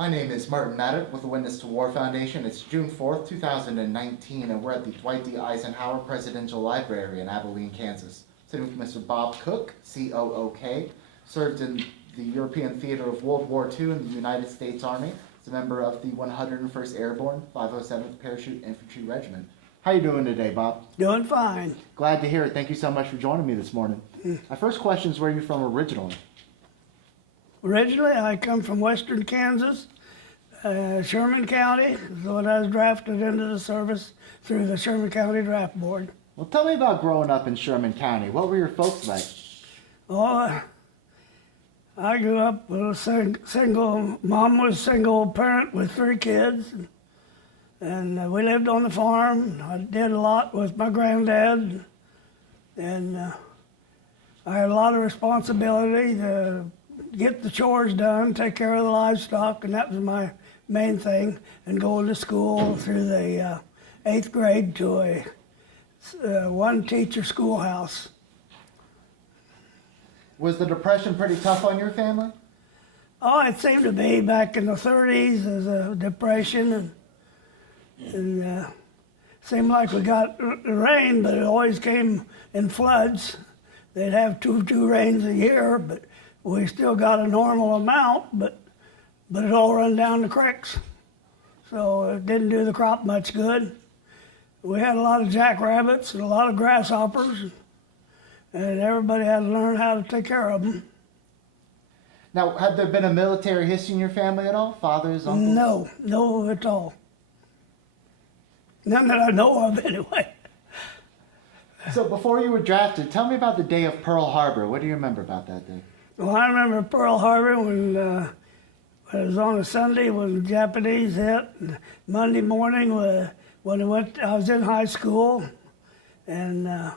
My name is Martin Maddock with the Witness to War Foundation. It's June 4th, 2019, and we're at the Dwight D. Eisenhower Presidential Library in Abilene, Kansas. Sitting with Mr. Bob Cook, C-O-O-K, served in the European Theater of World War II in the United States Army. He's a member of the 101st Airborne, 507th Parachute Infantry Regiment. How you doing today, Bob? Doing fine. Glad to hear it. Thank you so much for joining me this morning. My first question is, where are you from originally? Originally, I come from western Kansas, Sherman County. So when I was drafted into the service through the Sherman County Draft Board. Well, tell me about growing up in Sherman County. What were your folks like? Oh, I grew up with a single, mom was a single parent with 3 kids. And we lived on the farm. I did a lot with my granddad. And I had a lot of responsibility to get the chores done, take care of the livestock, and that was my main thing. And going to school through the 8th grade to a one-teacher schoolhouse. Was the Depression pretty tough on your family? Oh, it seemed to be back in the 30s as a depression, and seemed like we got rain, but it always came in floods. They'd have two rains a year, but we still got a normal amount, but it all run down the creeks. So it didn't do the crop much good. We had a lot of jackrabbits and a lot of grasshoppers, and everybody had to learn how to take care of them. Now, have there been a military history in your family at all? Fathers, uncles? No at all. None that I know of, anyway. So before you were drafted, tell me about the day of Pearl Harbor. What do you remember about that day? Well, I remember Pearl Harbor when it was on a Sunday when the Japanese hit. And Monday morning when I was in high school, and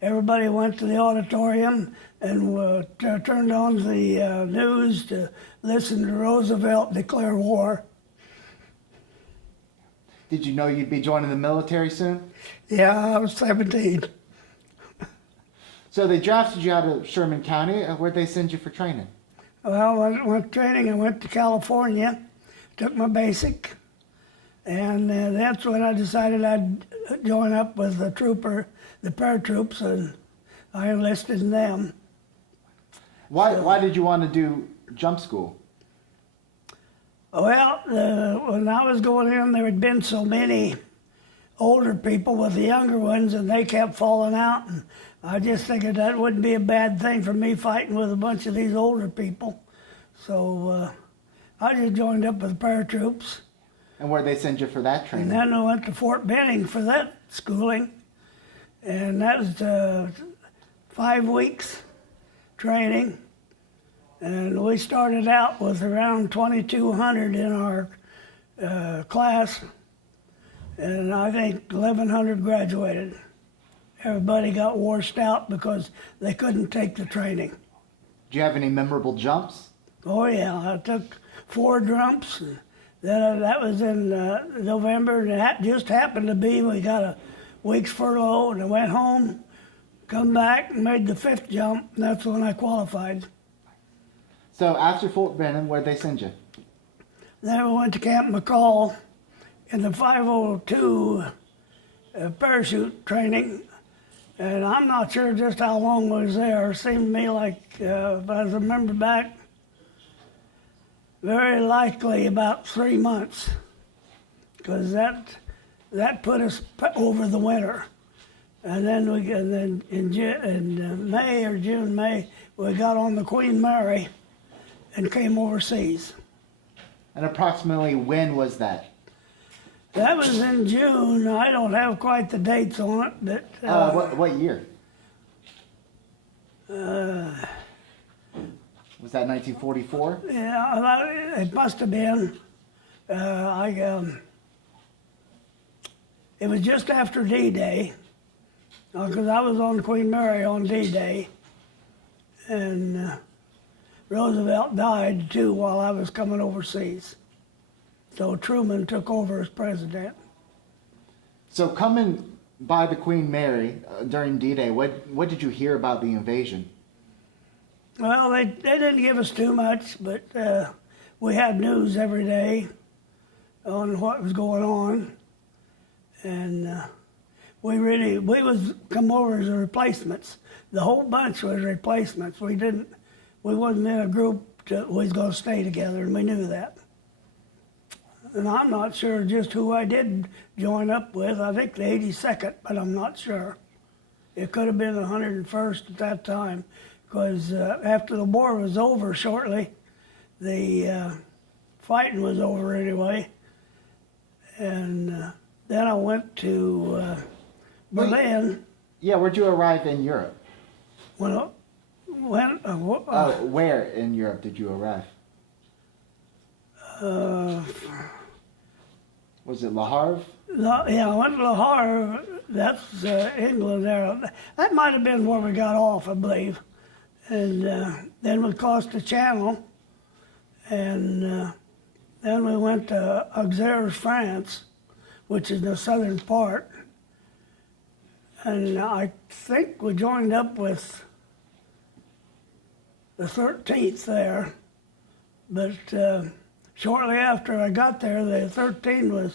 everybody went to the auditorium and turned on the news to listen to Roosevelt declare war. Did you know you'd be joining the military soon? Yeah, I was 17. So they drafted you out of Sherman County. Where'd they send you for training? Well, I went training. I went to California, took my basic, and that's when I decided I'd join up with the paratroops, and I enlisted in them. Why did you want to do jump school? Well, when I was going in, there had been so many older people with the younger ones, and they kept falling out. And I just figured that wouldn't be a bad thing for me fighting with a bunch of these older people. So I just joined up with the paratroops. And where'd they send you for that training? And then I went to Fort Benning for that schooling. And that was 5 weeks training. And we started out with around 2,200 in our class, and I think 1,100 graduated. Everybody got washed out because they couldn't take the training. Do you have any memorable jumps? Oh yeah, I took 4 jumps. Then that was in November, and that just happened to be we got a week's furlough, and I went home, come back, and made the 5th jump, and that's when I qualified. So after Fort Benning, where'd they send you? Then we went to Camp McCall in the 502 parachute training, and I'm not sure just how long I was there. It seemed to me like, if I remember back, very likely about 3 months, because that put us over the winter. And then in May or May, we got on the Queen Mary and came overseas. And approximately when was that? That was in June. I don't have quite the dates on it, but... What year? Was that 1944? Yeah, it must have been. It was just after D-Day, because I was on Queen Mary on D-Day, and Roosevelt died too while I was coming overseas. So Truman took over as president. So coming by the Queen Mary during D-Day, what did you hear about the invasion? Well, they didn't give us too much, but we had news every day on what was going on, and we was come over as replacements. The whole bunch was replacements. We wasn't in a group that was going to stay together, and we knew that. And I'm not sure just who I did join up with. I think the 82nd, but I'm not sure. It could have been the 101st at that time, because after the war was over shortly, the fighting was over anyway. And then I went to Berlin. Yeah, where'd you arrive in Europe? Where In Europe did you arrive? Was it Le Havre? Yeah, I went to Le Havre. That's England there. That might have been where we got off, I believe. And then we crossed the Channel, and then we went to Auxerre, France, which is the southern part. And I think we joined up with the 13th there. But shortly after I got there, the 13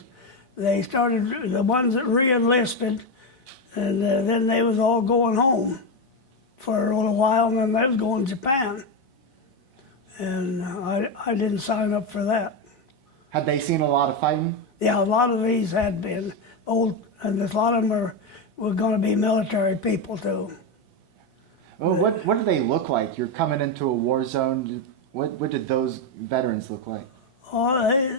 they started, the ones that re-enlisted, and then they was all going home for a little while, and then they was going to Japan. And I didn't sign up for that. Had they seen a lot of fighting? Yeah, a lot of these had been old, and a lot of them were going to be military people too. Well, what do they look like? You're coming into a war zone. What did those veterans look like? Oh,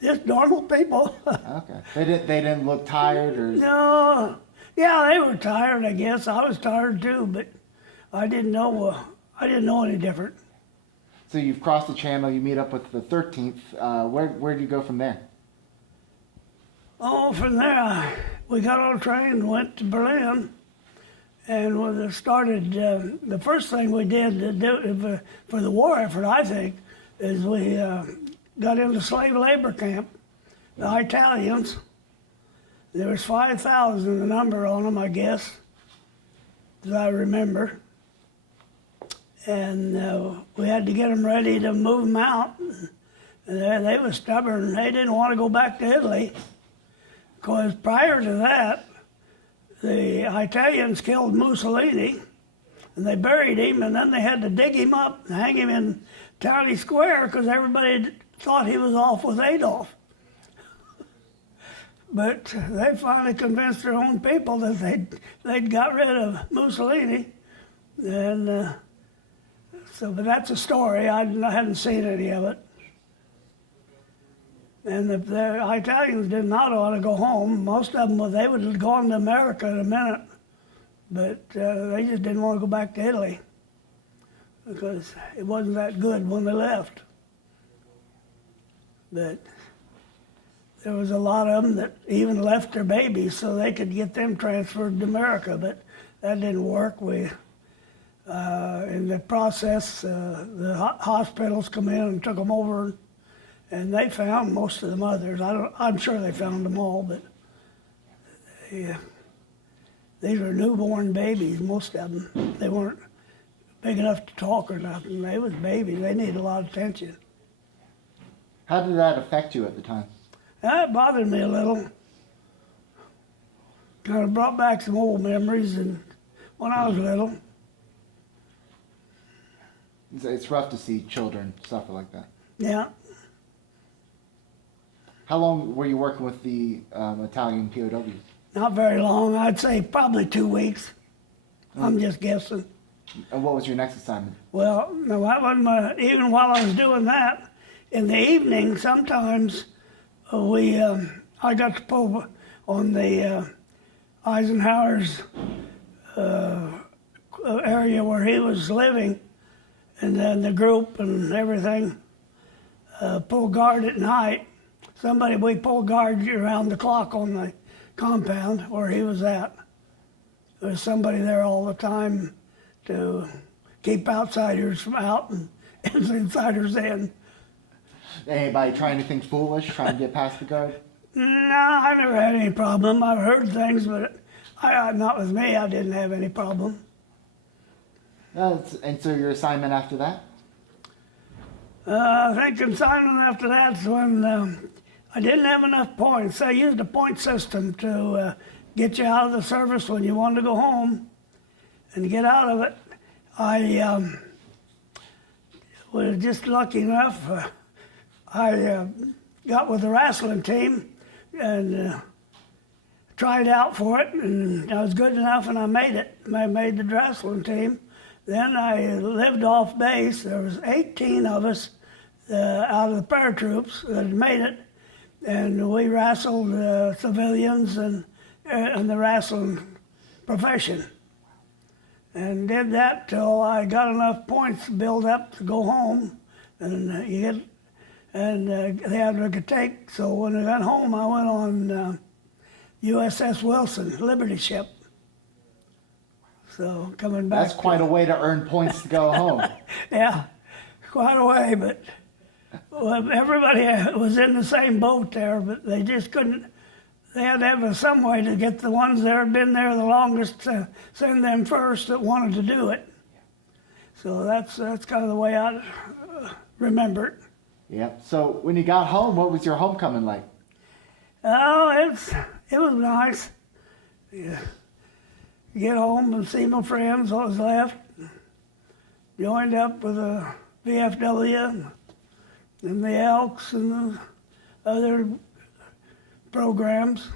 just normal people. Okay. They didn't look tired or. No. Yeah, they were tired, I guess. I was tired too, but I didn't know any different. So you've crossed the Channel. You meet up with the 13th. Where do you go from there? Oh, from there we got on a train and went to Berlin, and we started. The first thing we did to do for the war effort, I think, is we got into slave labor camp. The Italians. There was 5,000, the number on them, I guess, as I remember. And we had to get them ready to move them out. And they were stubborn. They didn't want to go back to Italy, because prior to that, the Italians killed Mussolini, and they buried him, and then they had to dig him up and hang him in County Square, because everybody thought he was off with Adolf. But they finally convinced their own people that they'd got rid of Mussolini, and but that's a story. I hadn't seen any of it. And the Italians did not want to go home. Most of them, they would have gone to America in a minute, but they just didn't want to go back to Italy because it wasn't that good when they left. But there was a lot of them that even left their babies so they could get them transferred to America, but that didn't work. In the process, the hospitals come in and took them over, and they found most of the mothers. I'm sure they found them all, but these were newborn babies, most of them. They weren't big enough to talk or nothing. They was babies. They needed a lot of attention. How did that affect you at the time? That bothered me a little. Kind of brought back some old memories and when I was little. It's rough to see children suffer like that. Yeah. How long were you working with the Italian POWs? Not very long. I'd say probably 2 weeks. I'm just guessing. And what was your next assignment? Well, no, that wasn't even while I was doing that. In the evening, sometimes I got to pull on the Eisenhower's area where he was living, and then the group and everything pull guard at night. We pulled guard around the clock on the compound where he was at. There was somebody there all the time to keep outsiders from out and insiders in. Anybody try anything foolish, trying to get past the guard? No, I never had any problem. I've heard things, but not with me. I didn't have any problem. And so your assignment after that? I think consignment after that's when I didn't have enough points. They used a point system to get you out of the service when you wanted to go home and get out of it. I was just lucky enough. I got with the wrestling team and tried out for it, and I was good enough, and I made it. I made the wrestling team. Then I lived off base. There was 18 of us out of the paratroops that had made it, and we wrestled civilians and the wrestling profession, and did that till I got enough points to build up to go home, and they had to take. So when I got home, I went on USS Wilson, Liberty ship. So coming back. That's quite a way to earn points to go home. Yeah, quite a way, but everybody was in the same boat there, but they just couldn't. They had to have some way to get the ones that had been there the longest to send them first that wanted to do it. So that's kind of the way I remember it. Yep. So when you got home, what was your homecoming like? Oh, it was nice. Yeah. Get home and see my friends what was left. Joined up with the VFW and the Elks and the other programs.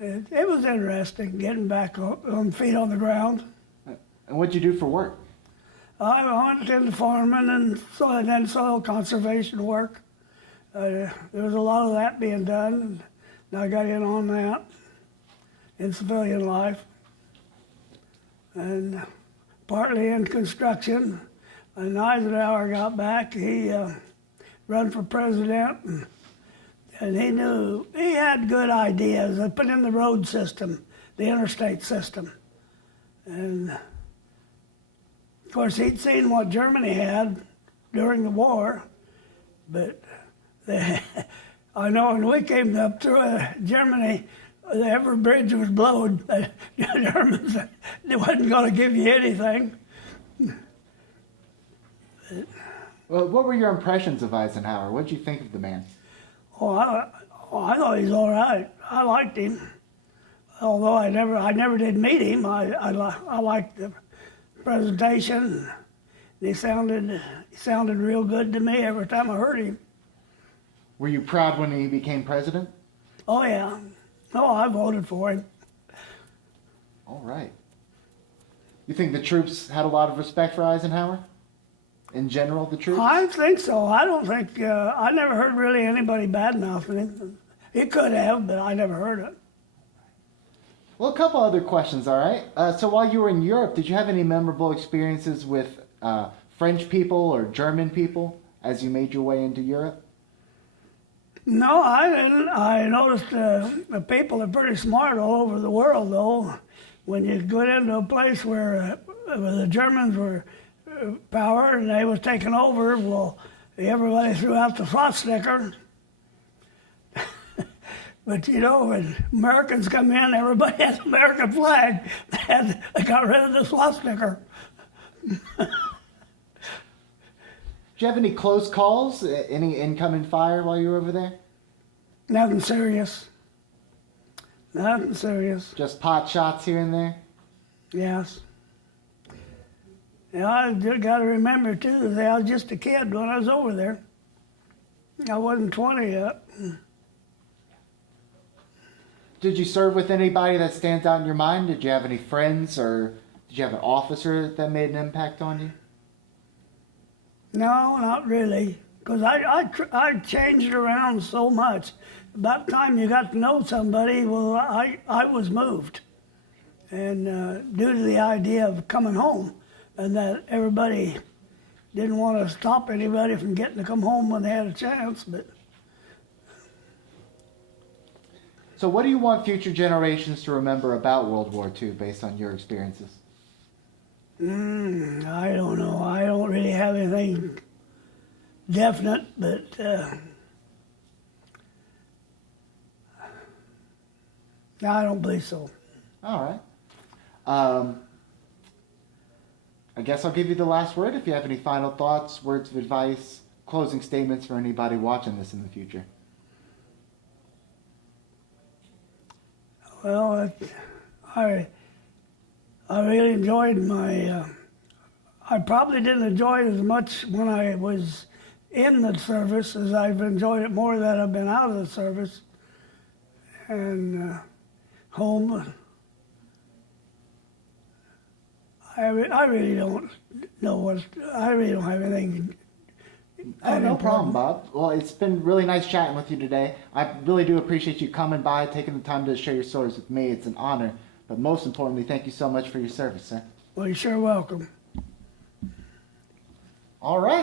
It was interesting getting back on feet on the ground. And what'd you do for work? I went into farming and then soil conservation work. There was a lot of that being done, and I got in on that in civilian life, and partly in construction. And Eisenhower got back, he run for president, and he had good ideas. They put in the road system, the interstate system. And of course, he'd seen what Germany had during the war, but I know when we came up through Germany, every bridge was blown. The Germans, they wasn't going to give you anything. Well, what were your impressions of Eisenhower? What did you think of the man? I thought he was all right. I liked him, although I never did meet him. I liked the presentation. He sounded real good to me every time I heard him. Were you proud when he became president? Oh yeah. Oh, I voted for him. All right. You think the troops had a lot of respect for Eisenhower? In general, the troops? I think so. I don't think, I never heard really anybody badmouthing him. He could have, but I never heard it. Well, a couple other questions, all right? So while you were in Europe, did you have any memorable experiences with French people or German people as you made your way into Europe? No, I didn't. I noticed the people are pretty smart all over the world, though. When you go into a place where the Germans were power and they was taking over, well, everybody threw out the swastika. But you know, when Americans come in, everybody has an American flag. They got rid of the swastika. Did you have any close calls? Any incoming fire while you were over there? Nothing serious. Nothing serious. Just pot shots here and there? Yes. Yeah, I got to remember too that I was just a kid when I was over there. I wasn't 20 yet. Did you serve with anybody that stands out in your mind? Did you have any friends, or did you have an officer that made an impact on you? No, not really, because I changed around so much. About the time you got to know somebody, well, I was moved, and due to the idea of coming home, and that everybody didn't want to stop anybody from getting to come home when they had a chance, but. So what do you want future generations to remember about World War II based on your experiences? I don't know. I don't really have anything definite, but I don't believe so. All right. I guess I'll give you the last word if you have any final thoughts, words of advice, closing statements for anybody watching this in the future. Well, I really enjoyed I probably didn't enjoy it as much when I was in the service as I've enjoyed it more that I've been out of the service and home. I really don't know I really don't have anything. Oh, no problem, Bob. Well, it's been really nice chatting with you today. I really do appreciate you coming by, taking the time to share your stories with me. It's an honor. But most importantly, thank you so much for your service, sir. Well, you're sure welcome. All right.